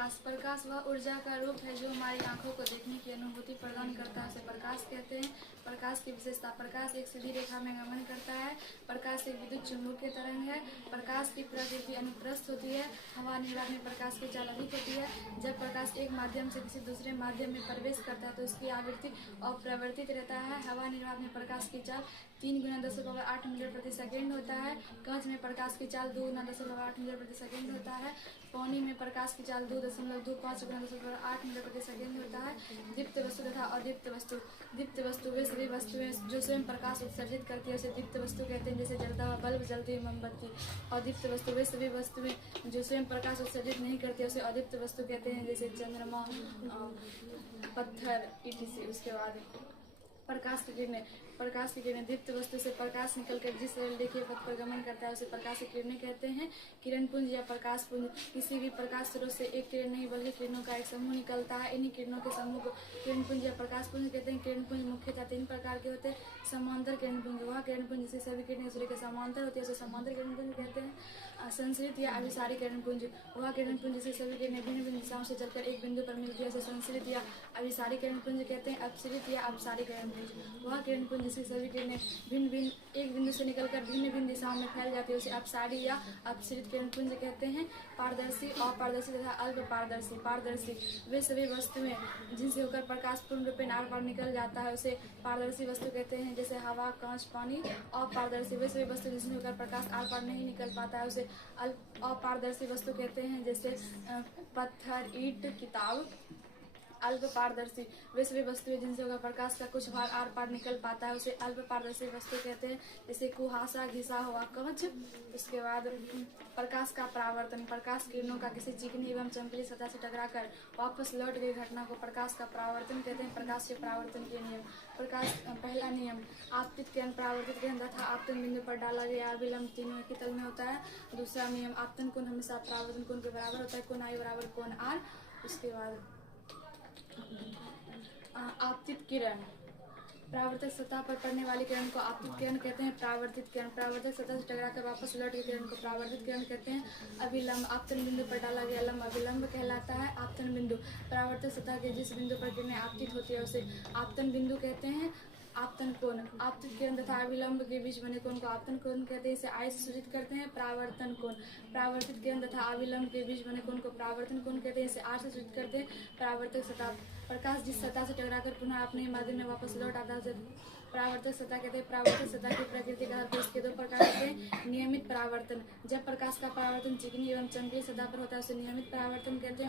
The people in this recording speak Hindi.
प्रकाश वह ऊर्जा का रूप है जो हमारी आंखों को देखने की अनुभूति प्रदान करता है, उसे प्रकाश कहते हैं। प्रकाश की विशेषता, प्रकाश एक सीधी रेखा में गमन करता है। प्रकाश एक विद्युत चुंबकीय तरंग है। प्रकाश की प्रकृति अनुप्रस्थ होती है। हवा निर्वात में प्रकाश की चाल अधिक होती है। जब प्रकाश एक माध्यम से किसी दूसरे माध्यम में प्रवेश करता है तो उसकी आवृत्ति अपरिवर्तित रहता है। हवा निर्वात में प्रकाश की चाल 3 × 10⁸ मीटर प्रति सेकेंड होता है। कांच में प्रकाश की चाल 2 × 10⁸ मीटर प्रति सेकेंड होता है। पानी में प्रकाश की चाल 2.25 × 10⁸ मीटर प्रति सेकेंड होता है। दीप्त वस्तु तथा अदीप्त वस्तु, दीप्त वस्तु वे सभी वस्तुएं जो स्वयं प्रकाश उत्सर्जित करती है उसे दीप्त वस्तु कहते हैं, जैसे जलता हुआ बल्ब, जलती हुई मोमबत्ती। अदीप्त वस्तु वे सभी वस्तुएं जो स्वयं प्रकाश उत्सर्जित नहीं करती है उसे अदीप्त वस्तु कहते हैं, जैसे चंद्रमा, पत्थर etc। उसके बाद प्रकाश की किरणें दीप्त वस्तु से प्रकाश निकलकर जिस रेखीय पथ पर गमन करता है उसे प्रकाश की किरणें कहते हैं। किरण पुंज या प्रकाश पुंज, किसी भी प्रकाश स्रोत से एक किरण नहीं बल्कि किरणों का एक समूह निकलता है। इन्हीं किरणों के समूह को किरण पुंज या प्रकाश पुंज कहते हैं। किरण पुंज मुख्यतः 3 प्रकार के होते हैं। समांतर किरण पुंज, वह किरण पुंज जिससे सभी किरणें सूर्य के समांतर होती है उसे समांतर किरण पुंज कहते हैं। संश्रित या अभिसारी किरण पुंज, वह किरण पुंज जिससे सभी किरणें भिन्न भिन्न दिशाओं से चलकर एक बिंदु पर मिलती है उसे संश्रित या अभिसारी किरण पुंज कहते हैं। अपसरित या अपसारी किरण पुंज, वह किरण पुंज जिससे सभी किरणें भिन्न भिन्न एक बिंदु से निकलकर भिन्न भिन्न दिशाओं में फैल जाती है उसे अपसारी या अपसरित किरण पुंज कहते हैं। पारदर्शी, अपारदर्शी तथा अल्प पारदर्शी। पारदर्शी वे सभी वस्तुएं जिनसे होकर प्रकाश पूर्ण रूप में आर पार निकल जाता है उसे पारदर्शी वस्तु कहते हैं, जैसे हवा, कांच, पानी। अपारदर्शी वे सभी वस्तु जिसमें होकर प्रकाश आर पार नहीं निकल पाता है उसे अपारदर्शी वस्तु कहते हैं, जैसे पत्थर, ईंट, किताब। अल्प पारदर्शी वे सभी वस्तुएं जिनसे होकर प्रकाश का कुछ भाग आर पार निकल पाता है उसे अल्प पारदर्शी वस्तु कहते हैं, जैसे कुहासा, घिसा हुआ कांच। उसके बाद प्रकाश का परावर्तन, प्रकाश किरणों का किसी चिकनी एवं चमकीली सतह से टकराकर वापस लौट गई घटना को प्रकाश का परावर्तन कहते हैं। प्रकाश के परावर्तन के नियम। प्रकाश पहला नियम, आपतित किरण परावर्तित किरण तथा आपतन बिंदु पर डाला गया अभिलंब तीनों एक ही तल में होता है। दूसरा नियम, आपतन कोण हमेशा परावर्तन कोण के बराबर होता है, कोण आई बराबर कोण आर। उसके बाद आपतित किरण, परावर्तक सतह पर पड़ने वाली किरण को आपतित किरण कहते हैं। परावर्तित किरण, परावर्तक सतह से टकराकर वापस लौट गई किरण को परावर्तित किरण कहते हैं। अभिलंब, आपतन बिंदु पर डाला गया लंब अभिलंब कहलाता है। आपतन बिंदु, परावर्तक सतह के जिस बिंदु पर किरणें आपतित होती है उसे आपतन बिंदु कहते हैं। आपतन कोण, आपतित किरण तथा अभिलंब के बीच बने कोण को आपतन कोण कहते हैं, इसे आई से सूचित करते हैं। परावर्तन कोण, परावर्तित किरण तथा अभिलंब के बीच बने कोण को परावर्तन कोण कहते हैं, इसे आर से सूचित करते हैं। परावर्तक सतह, प्रकाश जिस सतह से टकराकर पुनः अपने माध्यम में वापस लौट आता है उसे परावर्तक सतह कहते हैं। परावर्तक सतह की प्रकृति का आधार पर इसके 2 प्रकार होते हैं। नियमित परावर्तन, जब प्रकाश का परावर्तन चिकनी एवं चमकीली सतह पर होता है उसे नियमित परावर्तन कहते हैं।